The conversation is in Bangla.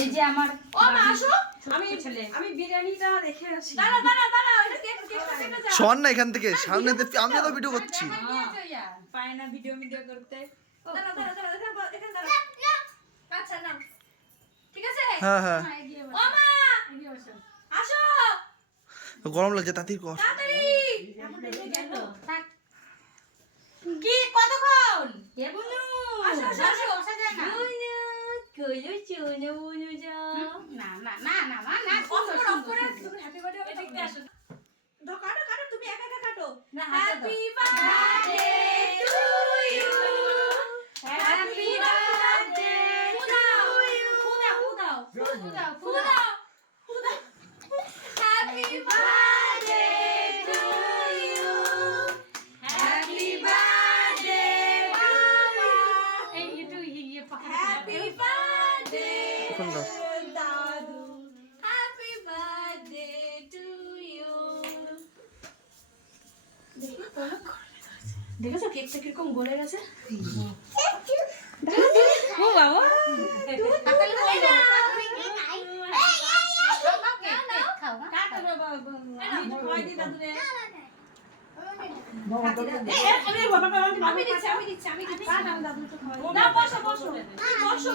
এই যে আমার ও মা আসো, আমি বিরিয়ানিটা দেখে আসি। দাঁড়া দাঁড়া দাঁড়া, এটা কেটে যা। শোন না এখান থেকে সামনে আমি তো ভিডিও করছি। পায় না ভিডিও করতে। দাঁড়া দাঁড়া দাঁড়া, এখানে দাঁড়া। আচ্ছা নাও, ঠিক আছে? হ্যাঁ হ্যাঁ ও মা আসো গরম লাগছে তাড়াতাড়ি কর। তাড়াতাড়ি। থাক কি কতক্ষণ? কে বলু আসো আসো আসো। বসা যায় না কইলো চুনো বুনু যা। না না না না মা না অফ করে তুমি হ্যাপি বার্থডে দেখতে আসো। কাটো কাটো, তুমি একা একা কাটো। Happy birthday to you, happy birthday to you. ফুদাও happy birthday to you, happy birthday বাবা, এই একটু ইয়ে হ্যাপি বার্থডে এখন দাও। দাদু, হ্যাপি বার্থডে টু ইউ। দেখেছো কেকটা কিরকম গলে গেছে? ও বাবা তাহলে খাও আমি দিচ্ছি দাদু একটু খাওয়াই। না বসো বসো বসো।